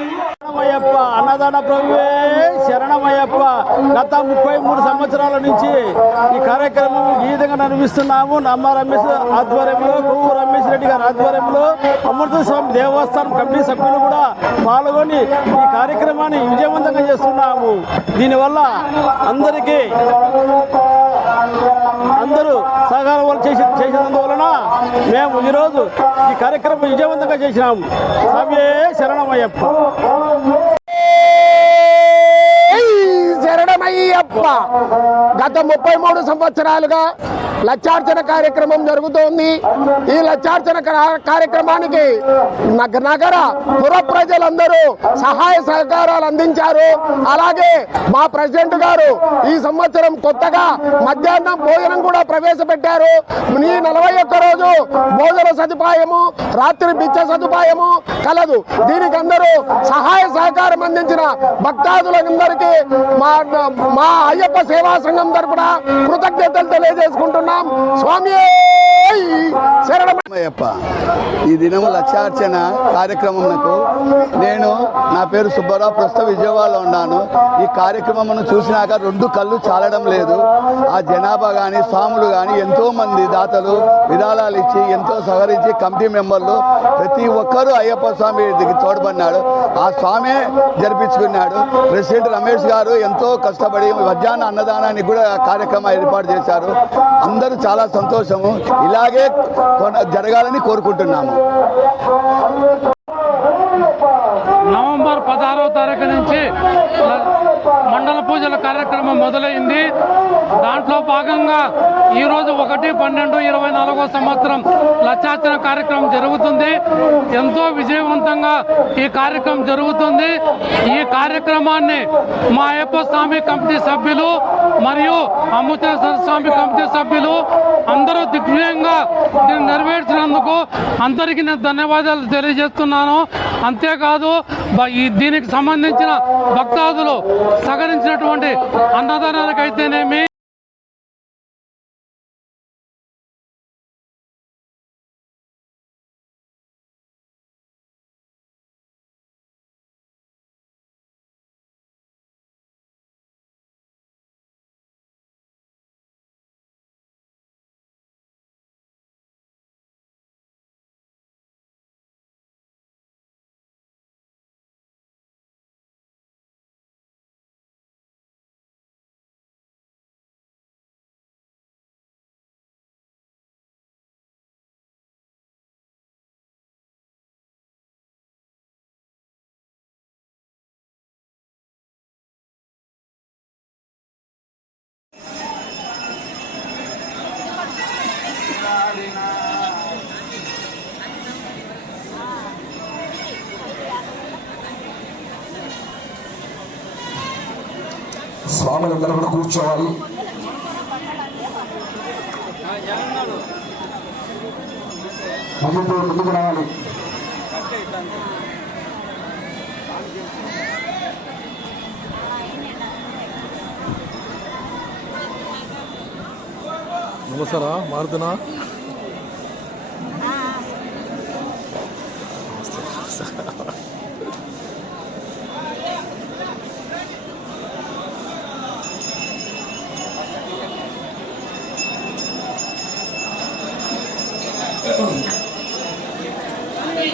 శరణమయ్యప్ప అన్నదాన ప్రభువే శరణమయ్యప్ప. గత 33 సంవత్సరాల నుంచి ఈ కార్యక్రమం ఈ విధంగా నిర్వహిస్తున్నాము. నమ్మ రమేష్ ఆధ్వర్యంలో, కొవ్వు రమేష్ రెడ్డి గారి ఆధ్వర్యంలో అమృత స్వామి దేవస్థానం కమిటీ సభ్యులు కూడా పాల్గొని ఈ కార్యక్రమాన్ని విజయవంతంగా చేస్తున్నాము. దీనివల్ల అందరూ సహకారం చేసినందువలన మేము ఈరోజు ఈ కార్యక్రమం విజయవంతంగా చేసినాము. స్వామియే శరణమయ్యప్ప. శరణమయ్యప్ప. గత 33 సంవత్సరాలుగా లక్షార్చన కార్యక్రమం జరుగుతోంది. ఈ లక్షార్చన కార్యక్రమానికి నగర పుర ప్రజలందరూ సహాయ సహకారాలు అందించారు. అలాగే మా ప్రెసిడెంట్ గారు ఈ సంవత్సరం కొత్తగా మధ్యాహ్నం భోజనం కూడా ప్రవేశపెట్టారు. ఈ 41 రోజు భోజన సదుపాయము, రాత్రి బిచ్చ సదుపాయము కలదు. దీనికి అందరూ సహాయ సహకారం అందించిన భక్తాదులందరికీ మా అయ్యప్ప సేవా సంఘం తరపున కృతజ్ఞతలు తెలియజేసుకుంటున్నాం. స్వామి శరణమయ్యప్ప. ఈ దినము లక్షార్చన కార్యక్రమంకు నా పేరు సుబ్బారావు. ప్రస్తుతం విజయవాడలో ఉన్నాను. ఈ కార్యక్రమమును చూసినాక 2 కళ్ళు చాలడం లేదు. ఆ జనాభా కానీ స్వాములు కానీ ఎంతో మంది దాతలు విరాళాలు ఇచ్చి ఎంతో సహకరించి కమిటీ మెంబర్లు ప్రతి ఒక్కరూ అయ్యప్ప స్వామి తోడ్పడినాడు. ఆ స్వామే జరిపించుకున్నాడు. ప్రెసిడెంట్ రమేష్ గారు ఎంతో కష్టపడి మధ్యాహ్న అన్నదానానికి కూడా కార్యక్రమం ఏర్పాటు చేశారు. అందరూ చాలా సంతోషము. ఇలాగే జరగాలని కోరుకుంటున్నాము. నవంబర్ 16వ తారీఖు నుంచి మండల పూజల కార్యక్రమం మొదలైంది. దాంట్లో భాగంగా ఈరోజు 1/12/24వ సంవత్సరం లక్షార్చన కార్యక్రమం జరుగుతుంది. ఎంతో విజయవంతంగా ఈ కార్యక్రమం జరుగుతుంది. ఈ కార్యక్రమాన్ని మా అయ్యప్ప స్వామి కమిటీ సభ్యులు మరియు అమృతేశ్వర స్వామి కమిటీ సభ్యులు అందరూ దిగ్విజయంగా దీన్ని నెరవేర్చినందుకు అందరికీ నేను ధన్యవాదాలు తెలియజేస్తున్నాను. అంతేకాదు దీనికి సంబంధించిన భక్తాదులు సహకరించినటువంటి అన్నదానాలకైతేనేమి స్వాములందరూ కూడా కూర్చోవాలి. ముందుకు రావాలి. నమస్కారా మారుతున్నా.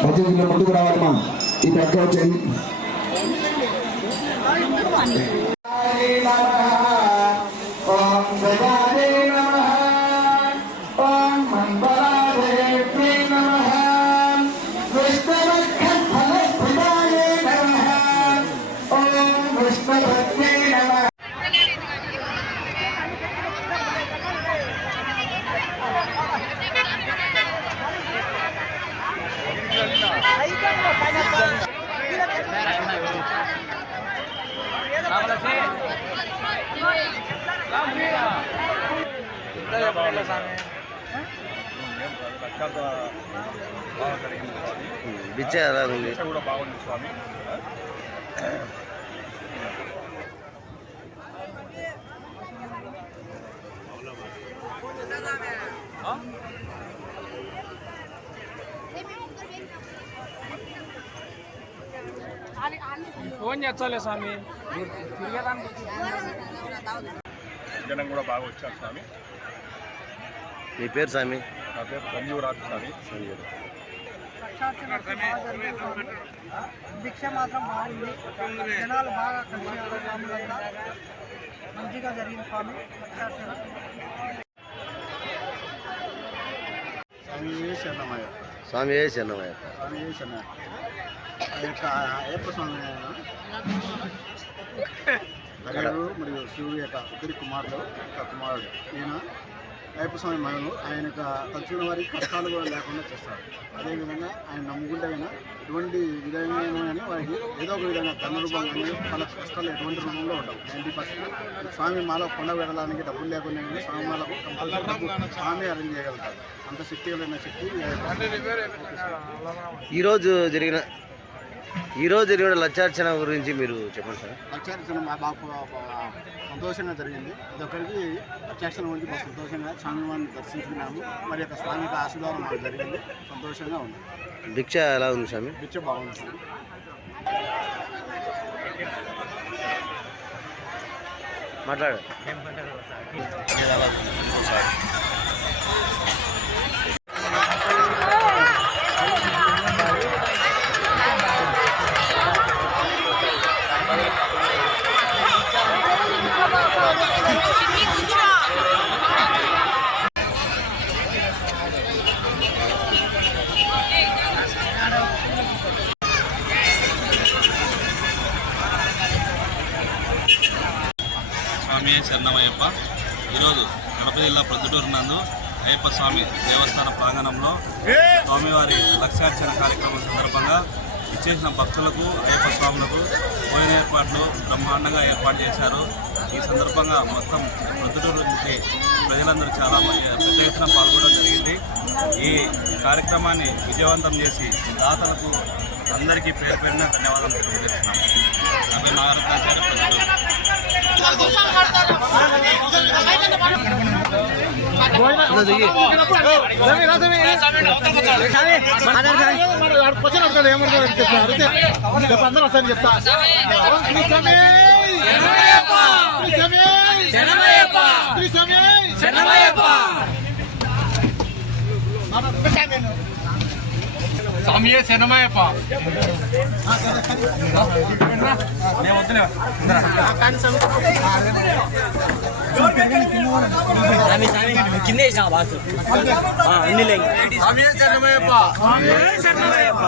భజనలో ముందుకు రావాలమ్మా. ఈ ప్రక్క వచ్చేయండి. కూడా బాగుంది స్వామి. ఫోన్ చేస్తాలే స్వామి. జనం కూడా బాగా వచ్చారు స్వామి. మీ పేరు స్వామి? నా పేరు సంజీవరాజు స్వామి. భిక్ష మాత్రం బాగుంది, జనాలు బాగా కలిసి స్వాములంతా మంచిగా జరిగింది స్వామి. స్వామి శరణమయ్య. స్వామి ఏ శరణమయ్య. స్వామి శరణ అయ్యప్ప స్వామి హరిహరుడు మరియు శివుడు యొక్క ఇద్దరి కుమారుడు కుమారుడు ఈయన అయ్యప్ప స్వామి మహిళలు ఆయన తలుచుకున్న వారికి కష్టాలు కూడా లేకుండా చేస్తారు. అదేవిధంగా ఆయన నమ్ముకుంటే అయినా ఎటువంటి విధంగా కానీ వారికి ఏదో ఒక విధంగా ధన రూపంగా కానీ వాళ్ళ కష్టాలు ఎటువంటి రూపంలో ఉండవు. 90% స్వామి మాల కొండ వెళ్ళడానికి డబ్బులు లేకుండా కానీ స్వామి మాలకు కంపల్సరీ డబ్బు స్వామి అరేంజ్ చేయగలుగుతారు. అంత శక్తి కలిగిన శక్తి. ఈరోజు జరిగిన లక్షార్చన గురించి మీరు చెప్పండి సార్. లక్షార్చన బాగా సంతోషంగా జరిగింది. ఇది ఒక్కరికి లక్షార్చన గురించి బాగా సంతోషంగా స్వామివారిని దర్శించుకున్నాము. మరి యొక్క స్వామి యొక్క ఆశీర్వాదం మాకు జరిగింది. సంతోషంగా ఉంది. భిక్ష ఎలా ఉంది స్వామి? భిక్ష బాగుంది. మాట్లాడు. స్వామి శరణమయ్యప్ప. ఈరోజు కడప జిల్లా ప్రొద్దుటూరు నందు అయ్యప్ప స్వామి దేవస్థాన ప్రాంగణంలో స్వామివారి లక్షార్చన కార్యక్రమం సందర్భంగా ఇచ్చేసిన భక్తులకు అయ్యప్ప స్వాములకు పోయిన ఏర్పాట్లు బ్రహ్మాండంగా ఏర్పాటు చేశారు. ఈ సందర్భంగా మొత్తం ప్రొద్దుటూరు నుంచి ప్రజలందరూ చాలా పెద్ద ఎత్తున పాల్గొనడం జరిగింది. ఈ కార్యక్రమాన్ని విజయవంతం చేసి దాతలకు అందరికీ పేరు పేరున ధన్యవాదాలు తెలియజేస్తున్నాము. అవి నాగరత్నాచార్య ప్రొద్దుటూరు. స్వామియే శరణమయ్యప్ప.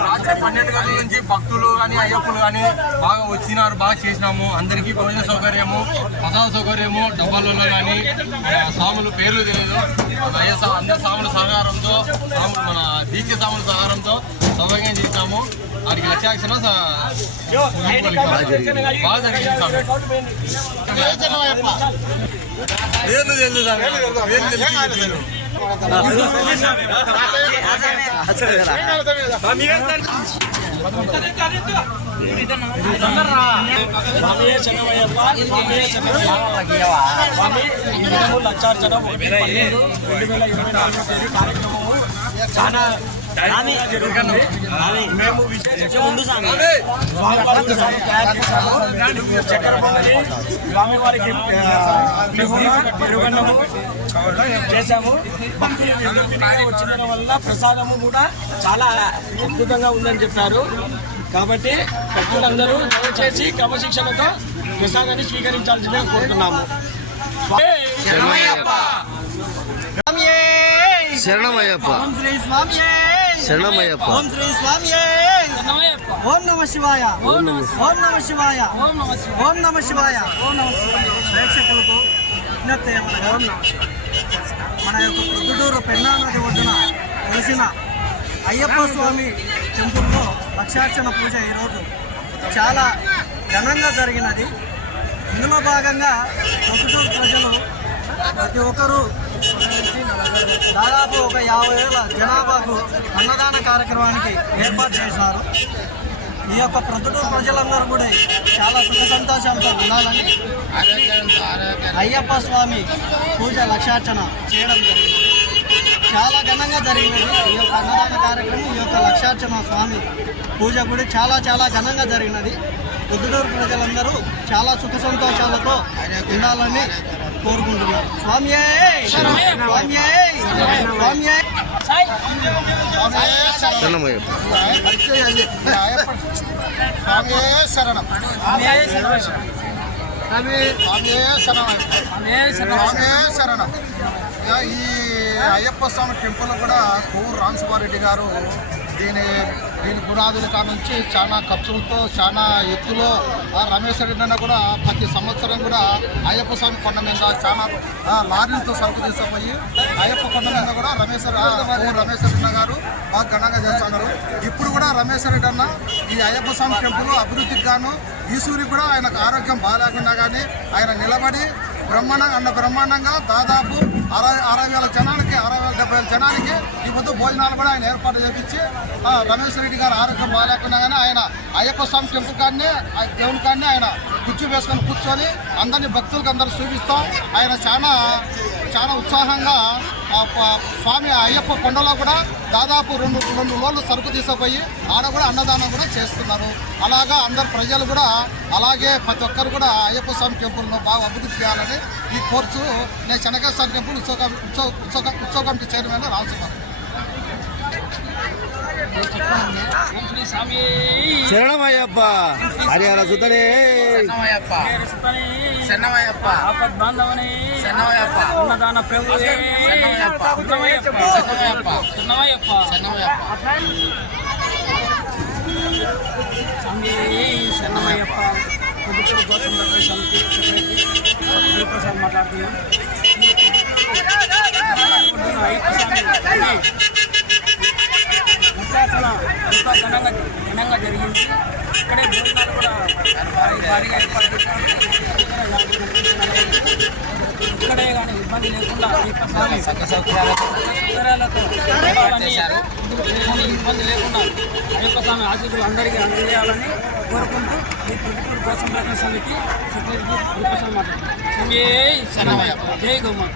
రాత్రి 12 గంటల నుంచి భక్తులు కానీ అయ్యప్పలు కానీ బాగా వచ్చినారు. బాగా చేసినాము. అందరికీ భోజన సౌకర్యము, ప్రసాద సౌకర్యము, డబ్బాలలో కానీ స్వాములు పేర్లు తెలియదు. అందరి స్వాముల సహకారంతో మన దీక్ష స్వాముల సహకారంతో సౌకర్యం చేసినాము. వారికి లక్ష్యాక్షణ బాగా జరిగింది. పేర్లు తెలియదు లక్షార్చన 2024 కార్యక్రమము చాలా మేము చక్కెర పొంగలి స్వామివారికి పెరుగన్నము చేశాము. వచ్చిన వల్ల ప్రసాదము కూడా చాలా అద్భుతంగా ఉందని చెప్పారు. కాబట్టి భక్తులందరూ దయచేసి క్రమశిక్షణతో ప్రసాదాన్ని స్వీకరించాల్సిందిగా కోరుతున్నాము. శరణమయ్యప్ప. ఓం శ్రీ స్వామియే శరణమయ్యప్ప. ఓం శ్రీ స్వామియే ఓం నమ శివాయ. ఓం నమ శివాయ. ఓం నమ శివాయ. ప్రేక్షకులకు విజ్ఞప్తి ఏమనగా మన యొక్క ప్రొద్దుటూరు పెన్నా నది ఒడ్డున వెలిసిన అయ్యప్ప స్వామి టెంపుల్లో లక్షార్చన పూజ ఈరోజు చాలా ఘనంగా జరిగినది. ఇందులో భాగంగా ప్రొద్దుటూరు ప్రజలు ప్రతి ఒక్కరూ దాదాపు ఒక 50,000 జనాభాకు అన్నదాన కార్యక్రమానికి ఏర్పాటు చేశారు. ఈ యొక్క ప్రొద్దుటూరు ప్రజలందరూ కూడా చాలా సుఖ సంతోషాలతో ఉండాలని అయ్యప్ప స్వామి పూజ లక్షార్చన చేయడం జరిగింది. చాలా ఘనంగా జరిగినది. ఈ యొక్క అన్నదాన కార్యక్రమం, ఈ యొక్క లక్షార్చన స్వామి పూజ కూడా చాలా ఘనంగా జరిగినది. పొద్దుటూరు ప్రజలందరూ చాలా సుఖ సంతోషాలతో ఉండాలని కోరుకుంటున్నారు. స్వామియే స్వామియే స్వామియే శరణమయ్యప్ప. శరణం శరణం. ఈ అయ్యప్ప స్వామి టెంపుల్ కూడా కోవూరు రామసుబ్బారెడ్డి గారు దీని పునాదుల కానుంచి చాలా ఖర్చులతో చాలా ఎత్తులో రమేష్ రెడ్డి అన్న కూడా ప్రతి సంవత్సరం కూడా అయ్యప్ప స్వామి కొండ మీద చాలా లారీలతో సరుకు తీసుకుపోయి అయ్యప్ప కొండ మీద కూడా రమేష్ రెడ్డి గారు బాగా ఘనంగా చేస్తున్నారు. ఇప్పుడు కూడా రమేష్ రెడ్డి అన్న ఈ అయ్యప్ప స్వామి టెంపుల్ అభివృద్ధికి గాను ఈశ్వరికి కూడా ఆయనకు ఆరోగ్యం బాగాలేకున్నా కానీ ఆయన నిలబడి బ్రహ్మాండంగా దాదాపు 60,000 జనాలకి 60,000-70,000 జనాలకి ఈ పొద్దు భోజనాలు కూడా ఆయన ఏర్పాటు చేపించి రమేష్ రెడ్డి గారు ఆరోగ్యం బాగాలేకున్నా కానీ ఆయన అయ్యప్ప స్వామి టెంపుల్ కానీ దేవుని కానీ ఆయన కుర్చీ వేసుకొని కూర్చొని అందరినీ భక్తులకు అందరూ చూపిస్తాం. ఆయన చాలా ఉత్సాహంగా స్వామి అయ్యప్ప కొండలో కూడా దాదాపు రెండు రోజులు సరుకు తీసుకుపోయి ఆడ కూడా అన్నదానం కూడా చేస్తున్నారు. అలాగా అందరు ప్రజలు కూడా అలాగే ప్రతి ఒక్కరు కూడా అయ్యప్ప స్వామి టెంపుల్ను బాగా అభివృద్ధి చేయాలని ఈ కోర్సు నేను శనగ స్వామి టెంపుల్ ఉత్సవ కమిటీ చైర్మన్ రామసుబ్బారెడ్డి. శరణమయ్యప్ప హరిహర సుతనే శరణమయ్యప్ప ఆపద్ బాంధవనే శరణమయ్యప్ప అన్నదాన ప్రభువే శరణమయ్యప్ప శరణమయ్యప్ప శరణమయ్యప్ప శరణమయ్యప్ప శరణమయ్యప్ప పొద్దుటూరు గోసం దగ్గర సమితి గురుప్రసాద్ మాట్లాడుతున్నాం. అయ్యప్ప స్వామి ఘనంగా జరిగింది. ఇక్కడే భోజనాలు కూడా భారీగా ఏర్పాటు చేశారు. ఇక్కడే కానీ ఇబ్బంది లేకుండా అయ్యప్ప స్వామి సౌకర్యాలతో ఇబ్బంది లేకుండా అయ్యప్ప స్వామి ఆశీస్సులు అందరికీ అందజేయాలని కోరుకుంటూ ఈ పొద్దుటూరు కోసం రక్షణ సమితి సెక్రటరీ గురుప్రసాద్ మాట్లాడుతున్నారు. జై గోమాత.